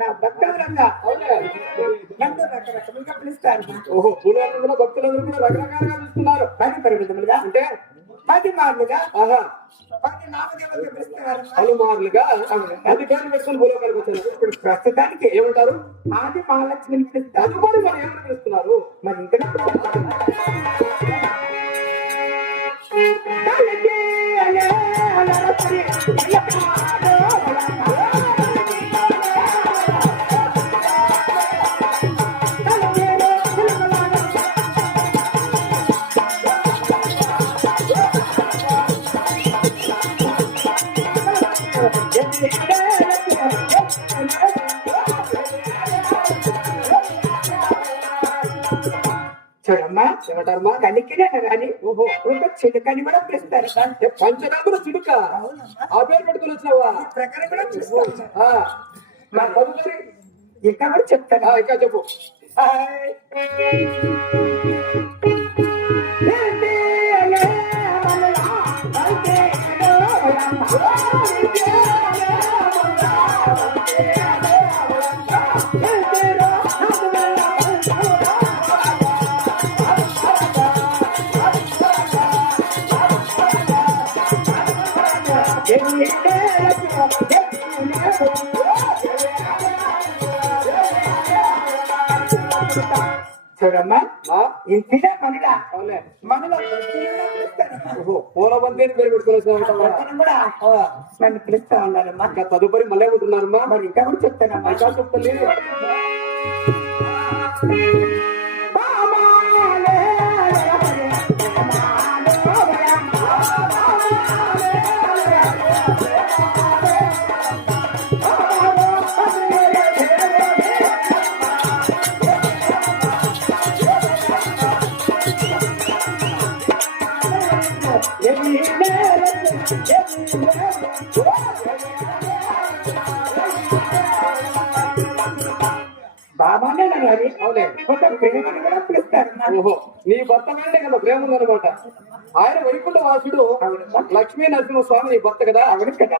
నా భక్తులంగా నన్ను రకరకాలుగా పిలుస్తారు. ఓహో, పూలంలో భక్తులందరూ కూడా రకరకాలుగా పిలుస్తున్నారు. 10 పరిమితములుగా అంటే 10 మార్లుగా ఆహా 10 నామదేవతలు పిలుస్తున్నారు. పలుమార్లుగా అది పేరు పెట్టుకుని భూలోకానికి వచ్చారు. ఇప్పుడు ప్రస్తుతానికి ఏమంటారు? ఆది మహాలక్ష్మిని పిలుస్తారు. అది కూడా మరి ఏమని పిలుస్తున్నారు? మరి ఇంకా చూడమ్మా ఏమంటారమ్మా? కనికినే కానీ ఓహో, ఒక చిలుకని కూడా పిలుస్తారు. పంచనామల చిలుక ఆ పేరు పెట్టుకుని వచ్చావా? ప్రకారం కూడా పిలుస్తారు. నా తదుపరి ఇంకా కూడా చెప్తాను. ఇంకా చెప్పు. చూడమ్మా ఇంటిగా మనగా అవునే మనలో పూలబంతి పేరు పెట్టుకుని వచ్చావు కూడా నన్ను పిలుస్తా ఉన్నారమ్మా. ఇంకా తదుపరి మళ్ళీ ఏమంటున్నారమ్మా? మరి ఇంకా కూడా చెప్తానమ్మా. ఇంకా చెప్తాను. బాబానే నన్ను అవునే ఒక ప్రేమను కూడా పిలుస్తారు. ఓహో, నీ భర్త అంటే కదా ప్రేమ ఉందనమాట. ఆయన వైకుంఠ వాసుడు లక్ష్మీ నరసింహ స్వామి నీ భర్త కదా. అవును కదా.